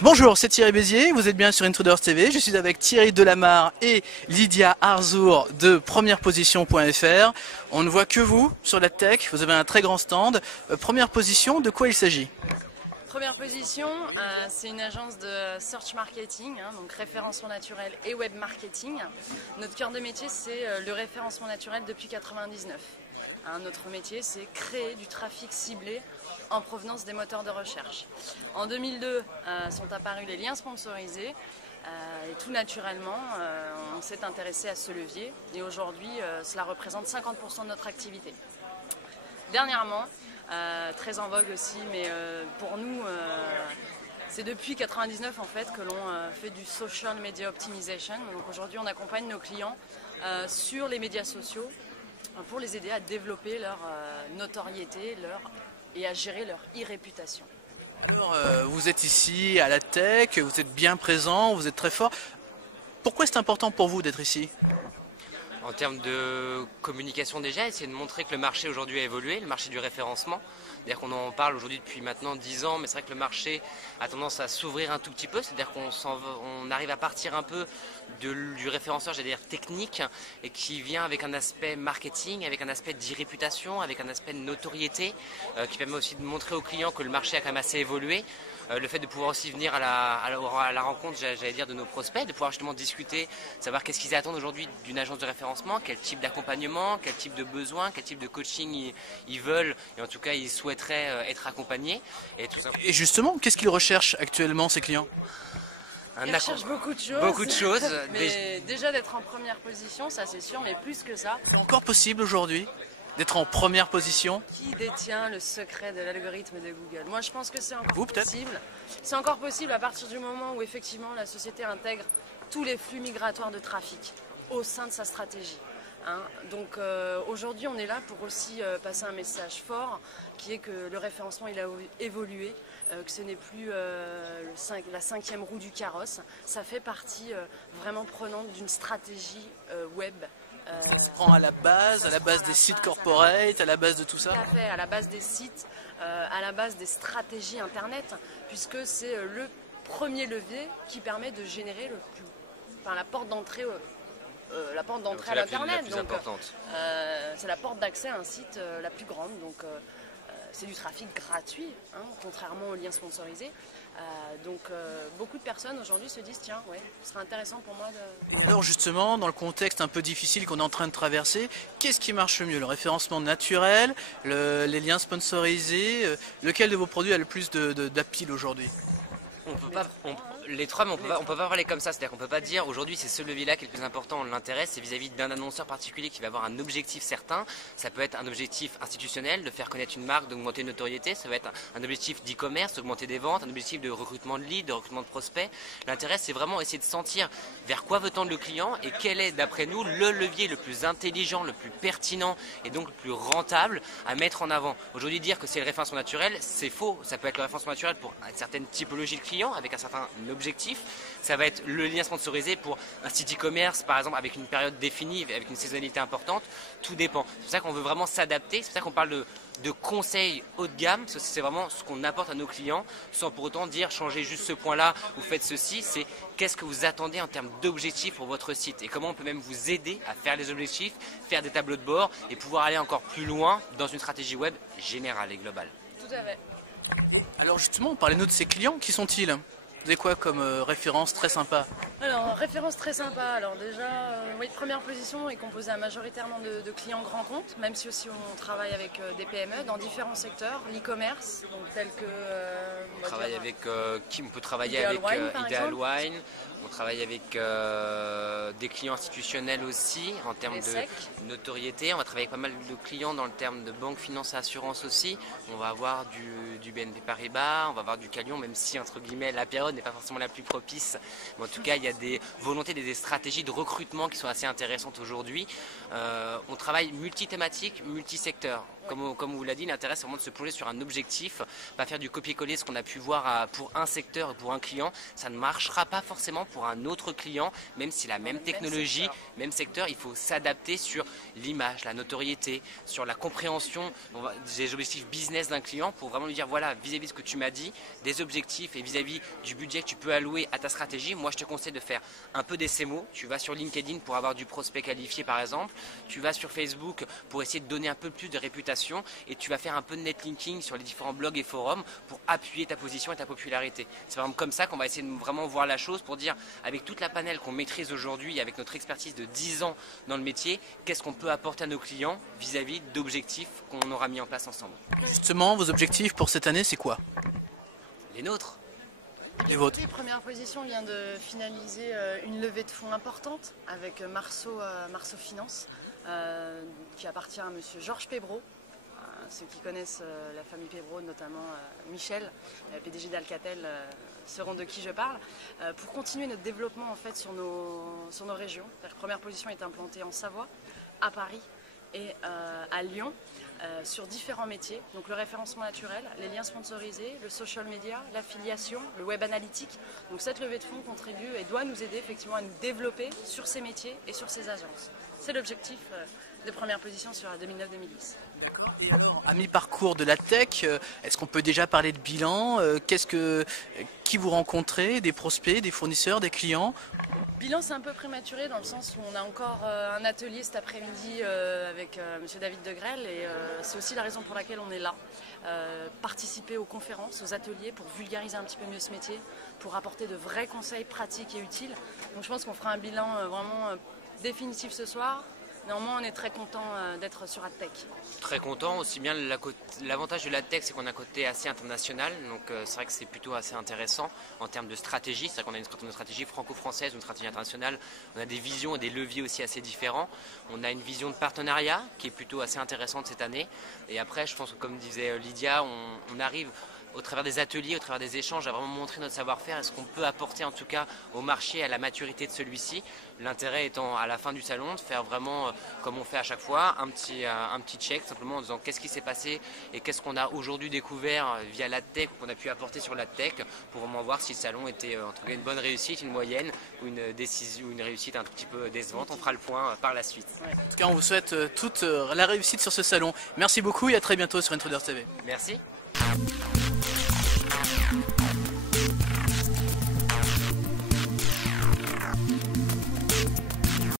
Bonjour, c'est Thierry Bézier, vous êtes bien sur Intruders TV, je suis avec Thierry Delamarre et Lydia Arzour de premièreposition.fr. On ne voit que vous sur la tech, vous avez un très grand stand. Première Position, de quoi il s'agit? Première Position, c'est une agence de search marketing, donc référencement naturel et web marketing. Notre cœur de métier, c'est le référencement naturel depuis 1999. Notre métier, c'est créer du trafic ciblé en provenance des moteurs de recherche. En 2002 sont apparus les liens sponsorisés et tout naturellement, on s'est intéressé à ce levier et aujourd'hui, cela représente 50% de notre activité. Dernièrement, très en vogue aussi, mais pour nous, c'est depuis 1999 en fait que l'on fait du social media optimization. Donc aujourd'hui, on accompagne nos clients sur les médias sociaux pour les aider à développer leur notoriété et à gérer leur e-réputation. Alors, vous êtes ici à la tech, vous êtes bien présent, vous êtes très fort. Pourquoi c'est important pour vous d'être ici? En termes de communication déjà, essayer de montrer que le marché aujourd'hui a évolué, le marché du référencement. C'est-à-dire qu'on en parle aujourd'hui depuis maintenant 10 ans, mais c'est vrai que le marché a tendance à s'ouvrir un tout petit peu. C'est-à-dire qu'on arrive à partir un peu du référenceur, j'allais dire technique, et qui vient avec un aspect marketing, avec un aspect d'e-réputation, avec un aspect de notoriété, qui permet aussi de montrer aux clients que le marché a quand même assez évolué. Le fait de pouvoir aussi venir à la rencontre, j'allais dire, de nos prospects, de pouvoir justement discuter, savoir qu'est-ce qu'ils attendent aujourd'hui d'une agence de référencement, quel type d'accompagnement, quel type de besoin, quel type de coaching ils veulent, et en tout cas ils souhaiteraient être accompagnés. Et tout ça. Et justement, qu'est-ce qu'ils recherchent actuellement, ces clients? Ils recherchent beaucoup de choses. Beaucoup de choses. Mais déjà d'être en première position, ça c'est sûr, mais plus que ça. C'est encore possible aujourd'hui d'être en première position? Qui détient le secret de l'algorithme de Google? Moi je pense que c'est encore Vous, peut-être? possible. C'est encore possible à partir du moment où effectivement la société intègre tous les flux migratoires de trafic au sein de sa stratégie. Donc aujourd'hui on est là pour aussi passer un message fort qui est que le référencement il a évolué, que ce n'est plus la cinquième roue du carrosse, ça fait partie vraiment prenante d'une stratégie web. Ça se prend à la base des sites corporate, à la base de tout ça? Tout à fait, à la base des sites, à la base des stratégies internet, puisque c'est le premier levier qui permet de générer la porte d'entrée à l'internet. Donc c'est la porte d'accès à un site la plus grande. Donc c'est du trafic gratuit, contrairement aux liens sponsorisés. Donc beaucoup de personnes aujourd'hui se disent tiens, ouais, ce serait intéressant pour moi de... Alors justement, dans le contexte un peu difficile qu'on est en train de traverser, qu'est-ce qui marche mieux? Le référencement naturel, les liens sponsorisés, lequel de vos produits a le plus d'appeal aujourd'hui? On peut pas, les trois, mais on peut pas parler comme ça. C'est-à-dire qu'on peut pas dire aujourd'hui c'est ce levier-là qui est le plus important. L'intérêt, c'est vis-à-vis d'un annonceur particulier qui va avoir un objectif certain. Ça peut être un objectif institutionnel, de faire connaître une marque, d'augmenter une notoriété. Ça va être un objectif d'e-commerce, d'augmenter des ventes, un objectif de recrutement de leads, de recrutement de prospects. L'intérêt, c'est vraiment essayer de sentir vers quoi veut tendre le client et quel est, d'après nous, le levier le plus intelligent, le plus pertinent et donc le plus rentable à mettre en avant. Aujourd'hui, dire que c'est le référencement naturel, c'est faux. Ça peut être le référencement naturel pour une certaine typologie de clients avec un certain objectif. Ça va être le lien sponsorisé pour un site e-commerce, par exemple, avec une période définie, avec une saisonnalité importante. Tout dépend. C'est pour ça qu'on veut vraiment s'adapter. C'est pour ça qu'on parle de conseils haut de gamme. C'est vraiment ce qu'on apporte à nos clients, sans pour autant dire changez juste ce point-là ou faites ceci. C'est qu'est-ce que vous attendez en termes d'objectifs pour votre site et comment on peut même vous aider à faire les objectifs, faire des tableaux de bord et pouvoir aller encore plus loin dans une stratégie web générale et globale. Tout à fait. Alors justement, parlez-nous de ces clients, qui sont-ils? Vous avez quoi comme référence très sympa? Alors, référence très sympa. Alors déjà, oui, Première Position est composée majoritairement de clients grands comptes, même si aussi on travaille avec des PME dans différents secteurs, l'e-commerce, donc tel que... on peut travailler avec Ideal Wine, on travaille avec des clients institutionnels aussi en termes de notoriété. On va travailler avec pas mal de clients dans le terme de banque, finance et assurance aussi. On va avoir du BNP Paribas, on va avoir du Calion, même si entre guillemets la période n'est pas forcément la plus propice. Mais en tout cas, il y a des volontés, des stratégies de recrutement qui sont assez intéressantes aujourd'hui. On travaille multi-thématique, multi-secteur. Comme vous l'a dit, l'intérêt c'est vraiment de se plonger sur un objectif, pas faire du copier-coller, ce qu'on a pu voir pour un secteur et pour un client. Ça ne marchera pas forcément pour un autre client, même si la même technologie, même secteur, il faut s'adapter sur l'image, la notoriété, sur la compréhension des objectifs business d'un client pour vraiment lui dire voilà, vis-à-vis de ce que tu m'as dit, des objectifs et vis-à-vis du budget que tu peux allouer à ta stratégie, moi je te conseille de faire un peu des CMO. Tu vas sur LinkedIn pour avoir du prospect qualifié par exemple, tu vas sur Facebook pour essayer de donner un peu plus de réputation et tu vas faire un peu de netlinking sur les différents blogs et forums pour appuyer ta position et ta popularité. C'est vraiment comme ça qu'on va essayer de vraiment voir la chose pour dire avec toute la panel qu'on maîtrise aujourd'hui, avec notre expertise de 10 ans dans le métier, qu'est-ce qu'on peut apporter à nos clients vis-à-vis d'objectifs qu'on aura mis en place ensemble. Justement, vos objectifs pour cette année, c'est quoi? Les nôtres. Les vôtres. Première position vient de finaliser une levée de fonds importante avec Marceau Finance qui appartient à monsieur Georges Pébreau. Ceux qui connaissent la famille Pébreau, notamment Michel, PDG d'Alcatel, sauront de qui je parle, pour continuer notre développement en fait sur nos régions. Première position est implantée en Savoie, à Paris et à Lyon, sur différents métiers, donc le référencement naturel, les liens sponsorisés, le social media, l'affiliation, le web analytique. Donc cette levée de fonds contribue et doit nous aider effectivement à nous développer sur ces métiers et sur ces agences. C'est l'objectif de première position sur 2009-2010. D'accord. Et alors, à mi-parcours de la tech, est-ce qu'on peut déjà parler de bilan? Qui vous rencontrez? Des prospects, des fournisseurs, des clients? Bilan, c'est un peu prématuré dans le sens où on a encore un atelier cet après-midi avec monsieur David Degrelle et c'est aussi la raison pour laquelle on est là. Participer aux conférences, aux ateliers pour vulgariser un petit peu mieux ce métier, pour apporter de vrais conseils pratiques et utiles. Donc je pense qu'on fera un bilan vraiment définitif ce soir. Néanmoins, on est très content d'être sur AdTech. Très content, aussi bien l'avantage de l'AdTech, c'est qu'on a un côté assez international, donc c'est vrai que c'est plutôt assez intéressant en termes de stratégie. C'est vrai qu'on a une stratégie franco-française, une stratégie internationale, on a des visions et des leviers aussi assez différents. On a une vision de partenariat qui est plutôt assez intéressante cette année. Et après, je pense que comme disait Lydia, on arrive au travers des ateliers, au travers des échanges, à vraiment montrer notre savoir-faire et ce qu'on peut apporter en tout cas au marché, à la maturité de celui-ci. L'intérêt étant à la fin du salon de faire vraiment, comme on fait à chaque fois, un petit check simplement en disant qu'est-ce qui s'est passé et qu'est-ce qu'on a aujourd'hui découvert via l'AdTech ou qu'on a pu apporter sur l'AdTech pour vraiment voir si le salon était en tout cas une bonne réussite, une moyenne ou une réussite un petit peu décevante. On fera le point par la suite. En tout cas, on vous souhaite toute la réussite sur ce salon. Merci beaucoup et à très bientôt sur Intruders TV. Merci.